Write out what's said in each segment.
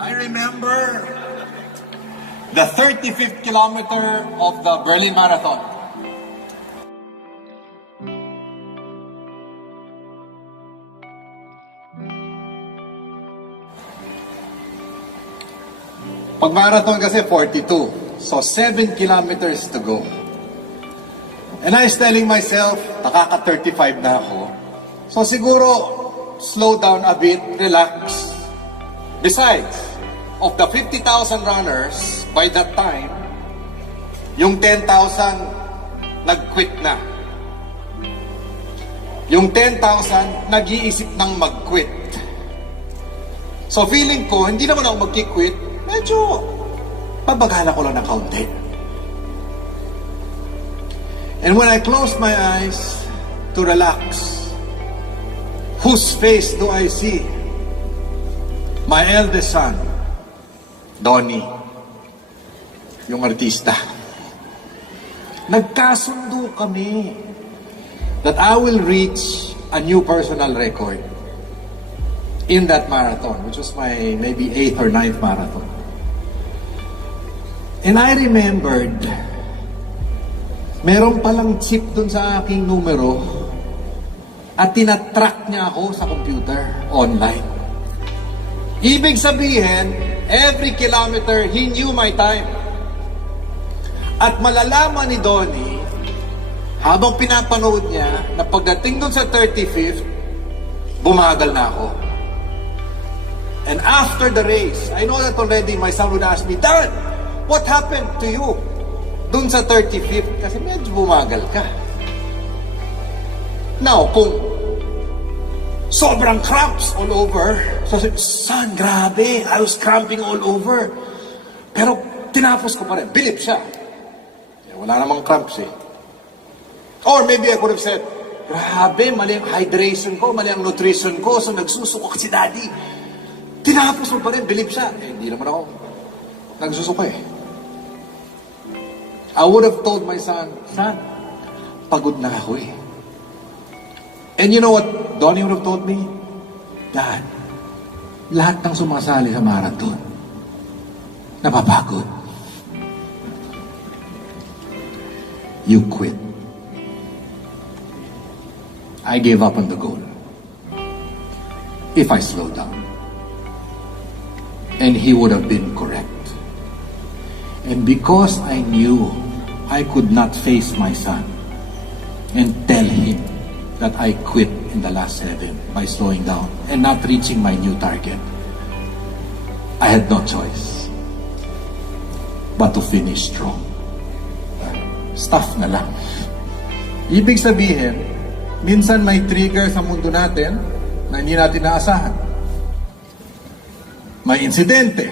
I remember the 35th kilometer of the Berlin Marathon. Pag marathon kasi 42, so 7 kilometers to go. And I was telling myself, nakaka 35 na ako. So siguro, slow down a bit, relax. Besides, of the 50,000 runners, by that time, yung 10,000 nag-quit na. Yung 10,000 nag-iisip ng mag-quit. So feeling ko, hindi naman ako mag-quit, medyo pabagala ko lang ng kaunti. And when I close my eyes to relax, whose face do I see? My eldest son, Donnie, yung artista. Nagkasundo kami that I will reach a new personal record in that marathon, which was my maybe 8th or 9th marathon. And I remembered, meron palang chip dun sa aking numero at tinatrack niya ako sa computer online. Ibig sabihin, every kilometer, he knew my time. At malalaman ni Donnie, habang pinapanood niya, na pagdating dun sa 35th, bumagal na ako. And after the race, I know that already my son would ask me, Dad, what happened to you dun sa 35th? Kasi medyo bumagal ka. Now, kung sobrang cramps all over, so son, grabe, I was cramping all over. Pero tinapos ko pa rin. Bilib siya. Wala namang cramps eh. Or maybe I could have said, grabe, mali ang hydration ko, mali ang nutrition ko, so nagsusuko si Daddy. Tinapos mo pa rin, bilib siya. Eh, hindi naman ako nagsusuko eh. I would have told my son, pagod na ako eh. And you know what Donnie would have told me? Dad, lahat ng sumasali sa marathon, napapagod. You quit. I gave up on the goal. If I slowed down. And he would have been correct. And because I knew I could not face my son and tell him that I quit in the last 7 by slowing down and not reaching my new target, I had no choice but to finish strong. Stuff na lang. Ibig sabihin, minsan may trigger sa mundo natin na hindi natin naasahan. May insidente.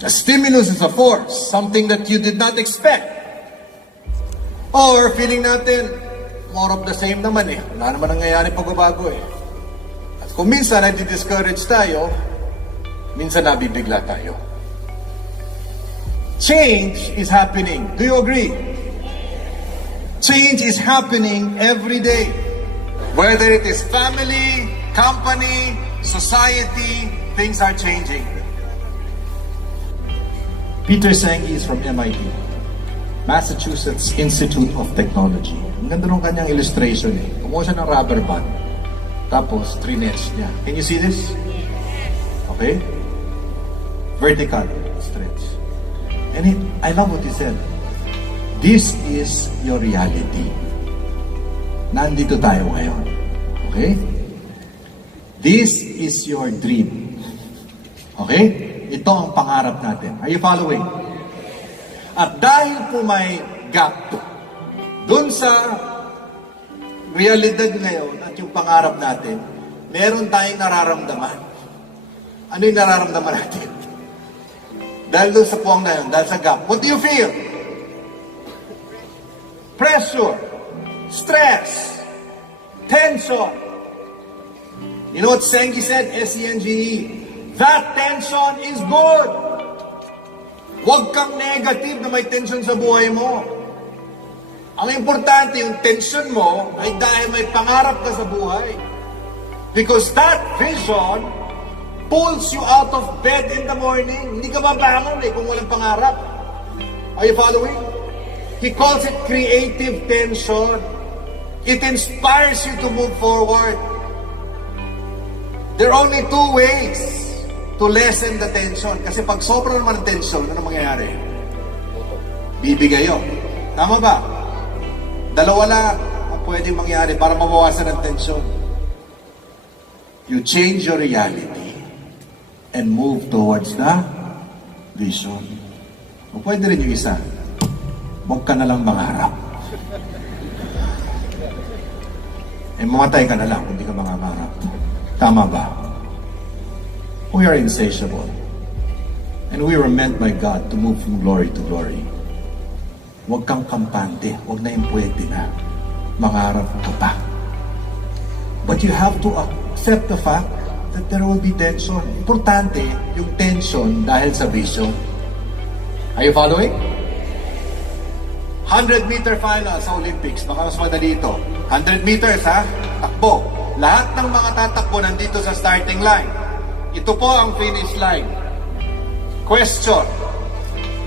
A stimulus is a force, something that you did not expect. Or feeling natin, more of the same naman eh. Wala naman nangyayari pagbabago eh. At kung minsan nadi-discourage tayo, minsan nabibigla tayo. Change is happening. Do you agree? Change is happening every day. Whether it is family, company, society, things are changing. Peter Senge is from MIT, Massachusetts Institute of Technology. Ang ganda nung kanyang illustration eh. Kumuha siya ng rubber band. Tapos, 3 nets niya. Can you see this? Okay? Vertical stretch. And I love what he said. This is your reality. Nandito tayo ngayon. Okay? This is your dream. Okay? Ito ang pangarap natin. Are you following? At dahil po may gap dun sa realidad ngayon at yung pangarap natin, meron tayong nararamdaman. Ano yung nararamdaman natin? Dahil dun sa puwang na yun, dahil sa gap, what do you feel? Pressure, stress, tension. You know what Senge said? S-E-N-G-E. That tension is good. Huwag kang negative na may tension sa buhay mo. Ang importante, yung tension mo ay dahil may pangarap ka sa buhay. Because that vision pulls you out of bed in the morning. Hindi ka mabangon kung walang pangarap. Are you following? He calls it creative tension. It inspires you to move forward. There are only two ways to lessen the tension. Kasi pag sobra naman ang tension, ano mangyayari? Bibigayo. Tama ba? Dalawa lang ang pwedeng mangyari para mabawasan ang tension. You change your reality and move towards the vision. O pwede rin yung isa. Huwag ka na lang mangarap. Mamatay ka na lang kung di ka mangarap. Tama ba? We are insatiable. And we were meant by God to move from glory to glory. Huwag kang kampante. Huwag na yung pwede na. Mangarap ka pa. But you have to accept the fact that there will be tension. Importante yung tension dahil sa vision. Are you following? 100-meter final sa Olympics. Baka mas madali ito. 100 meters ha? Takbo. Lahat ng mga tatakbo nandito sa starting line. Ito po ang finish line. Question.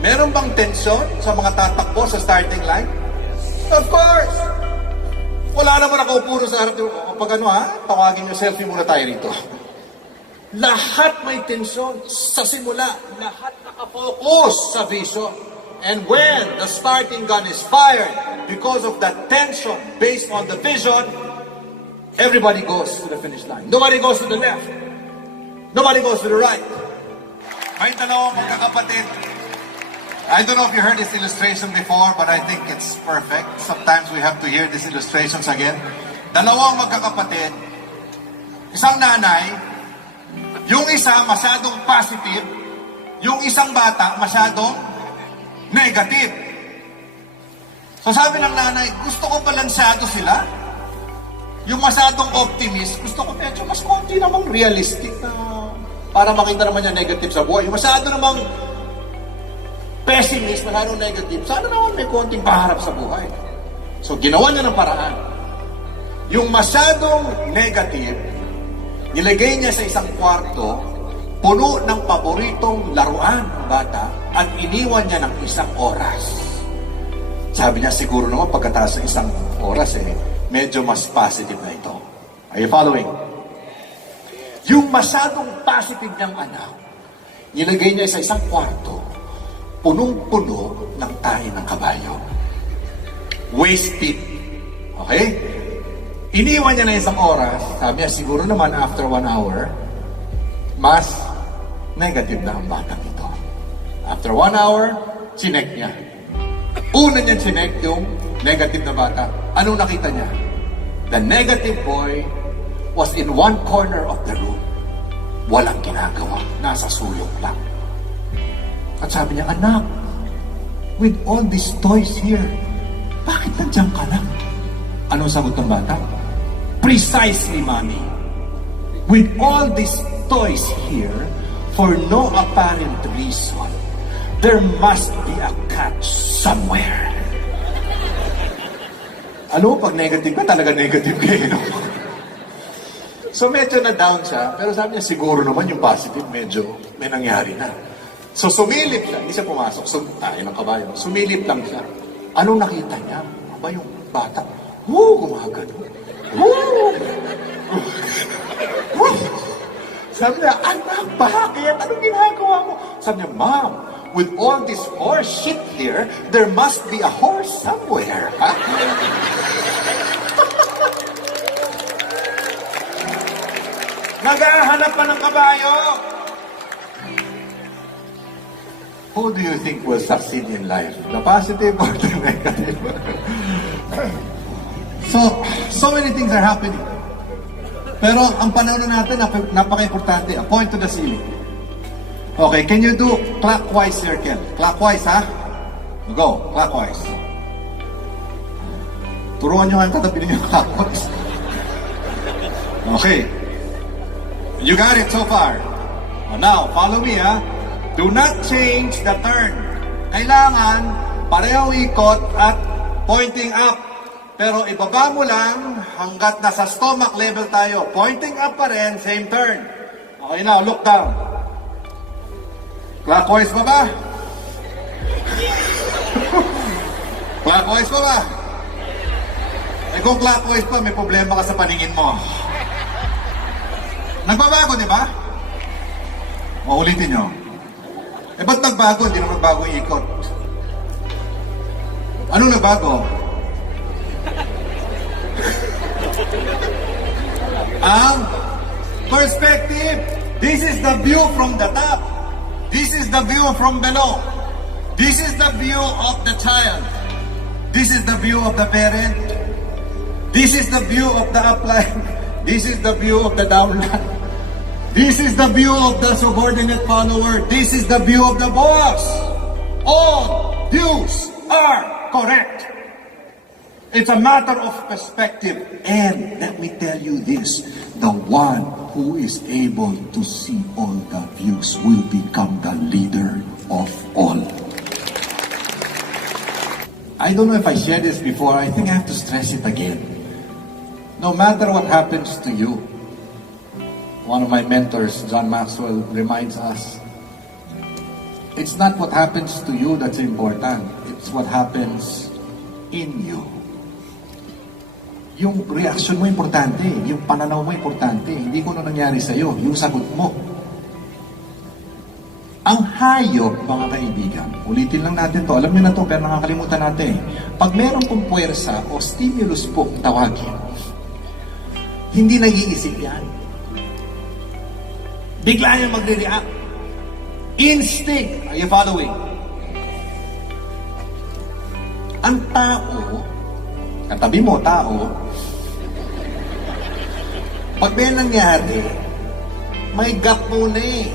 Meron bang tension sa mga tatakbo sa starting line? Of course! Wala naman nakaupo sa harap. Pag ano ha, tawagin nyo, selfie muna tayo rito. Lahat may tension sa simula. Lahat nakapokus sa vision. And when the starting gun is fired, because of that tension based on the vision, everybody goes to the finish line. Nobody goes to the left. Nobody goes to the right. May dalawang magkakapatid. I don't know if you heard this illustration before, but I think it's perfect. Sometimes we have to hear these illustrations again. Dalawang magkakapatid. Isang nanay, yung isa masyadong positive, yung isang bata masyadong negative. So sabi ng nanay, gusto ko balansyado sila. Yung masyadong optimist, gusto ko medyo mas konti namang realistic na para makita naman niya negative sa buhay. Yung masyado namang pessimist, masyadong negative, sana naman may konting paharap sa buhay. So ginawa niya ng paraan. Yung masyadong negative, nilagay niya sa isang kwarto, puno ng paboritong laruan ng bata, at iniwan niya ng isang oras. Sabi niya, siguro naman pagkatapos ng isang oras medyo mas positive na ito. Are you following? Yung masyadong positive niyang anak, nilagay niya sa isang kwarto, punong-puno ng tayo ng kabayo. Wasted. Okay? Iniwan niya na isang oras, sabi niya, siguro naman after 1 hour, mas negative na ang batang ito. After 1 hour, chinek niya. Una niya chinek yung negative na bata. Anong nakita niya? The negative boy was in one corner of the room. Walang ginagawa. Nasa sulok lang. At sabi niya, anak, with all these toys here, bakit nandiyan ka lang? Anong sagot ng bata? Precisely, mommy. With all these toys here, for no apparent reason, there must be a catch somewhere. Ano, pag negative ka, talaga negative kayo. So medyo na-down siya, pero sabi niya, siguro naman yung positive, medyo may nangyari na. So sumilip siya, hindi siya pumasok, tayo ng kabayo, sumilip lang siya. Anong nakita niya? Aba yung bata, gumagano. Sabi niya, anak, bakit? Anong ginagawa mo? Sabi niya, mom, with all this horse shit here, there must be a horse somewhere. Ha? Naghahanap pa ng kabayo. Who do you think will succeed in life? The positive or the negative? So many things are happening. Pero ang panahon natin, napaka-importante. A point to the ceiling. Okay, can you do clockwise circle? Clockwise, ha? Go, clockwise. Turuan nyo nga katabi ninyo clockwise. Okay. You got it so far. Now, follow me, ha? Do not change the turn. Kailangan parehong ikot at pointing up. Pero ibaba mo lang hanggat nasa stomach level tayo. Pointing up pa rin, same turn. Okay, now, look down. Clockwise pa ba? Clockwise pa ba? Eh kung clockwise pa, may problema ka sa paningin mo. Nagbabago, di ba? Maulitin nyo. Eh ba't nagbago? Hindi na magbago yung ikot. Anong nagbago? Ang perspective. This is the view from the top. This is the view from below. This is the view of the child. This is the view of the parent. This is the view of the upline. This is the view of the downline. This is the view of the subordinate follower. This is the view of the boss. All views are correct. It's a matter of perspective. And let me tell you this, the one who is able to see all the views will become the leader of all. I don't know if I shared this before. I think I have to stress it again. No matter what happens to you, one of my mentors, John Maxwell, reminds us, it's not what happens to you that's important. It's what happens in you. Yung reaction mo importante, yung pananaw mo importante, hindi ko na nangyari sa'yo, yung sagot mo. Ang hayop, mga kaibigan, ulitin lang natin to, alam niyo na to, pero nakakalimutan natin. Pag meron pong puwersa o stimulus po tawagin, hindi nag-iisip yan. Bigla yung magre-react. Instinct. Are you following? Ang tao, katabi mo, tao, pag may nangyari, may gap muna eh.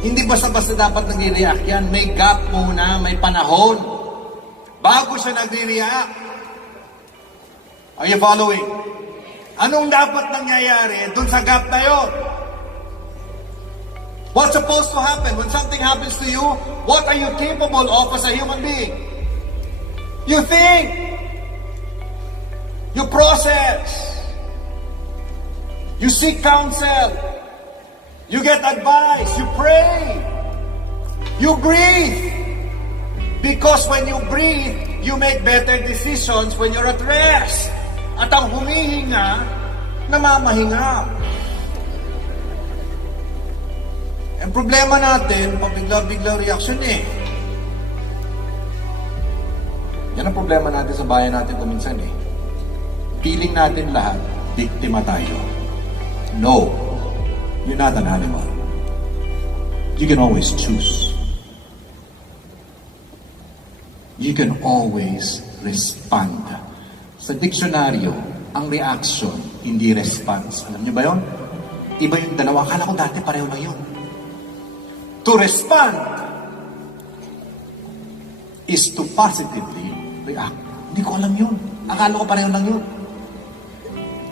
Hindi basta-basta dapat nag-react yan. May gap muna, may panahon. Bago siya nag-react. Are you following? Anong dapat nangyayari dun sa gap na yun? What's supposed to happen when something happens to you? What are you capable of as a human being? You think. You process. You seek counsel. You get advice. You pray. You breathe. Because when you breathe, you make better decisions when you're at rest. At ang humihinga, namamahinga. Ang problema natin, pabigla-bigla reaction eh. Yan ang problema natin sa bayan natin kuminsan eh. Feeling natin lahat, biktima tayo. No, you're not an animal. You can always choose. You can always respond. Sa diksyonaryo, ang reaction, hindi response. Alam niyo ba yun? Iba yung dalawa. Akala ko dati pareho lang yun. To respond is to positively react. Hindi ko alam yun. Akala ko pareho lang yun.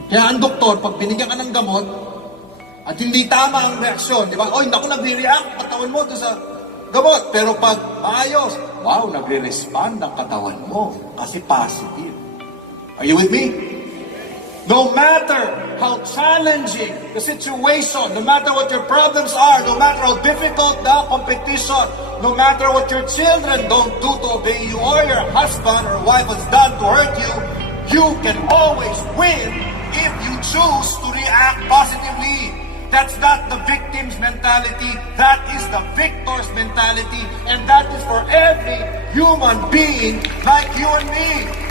Kaya ang doktor, pag binigyan ka ng gamot, at hindi tama ang reaksyon, di ba? Oy, naku, nagre-react, katawan mo doon sa gamot. Pero pag maayos, wow, nagre-respond ang katawan mo. Kasi positive. Are you with me? No matter how challenging the situation, no matter what your problems are, no matter how difficult the competition, no matter what your children don't do to obey you or your husband or wife has done to hurt you, you can always win if you choose to react positively. That's not the victim's mentality. That is the victor's mentality. And that is for every human being like you and me.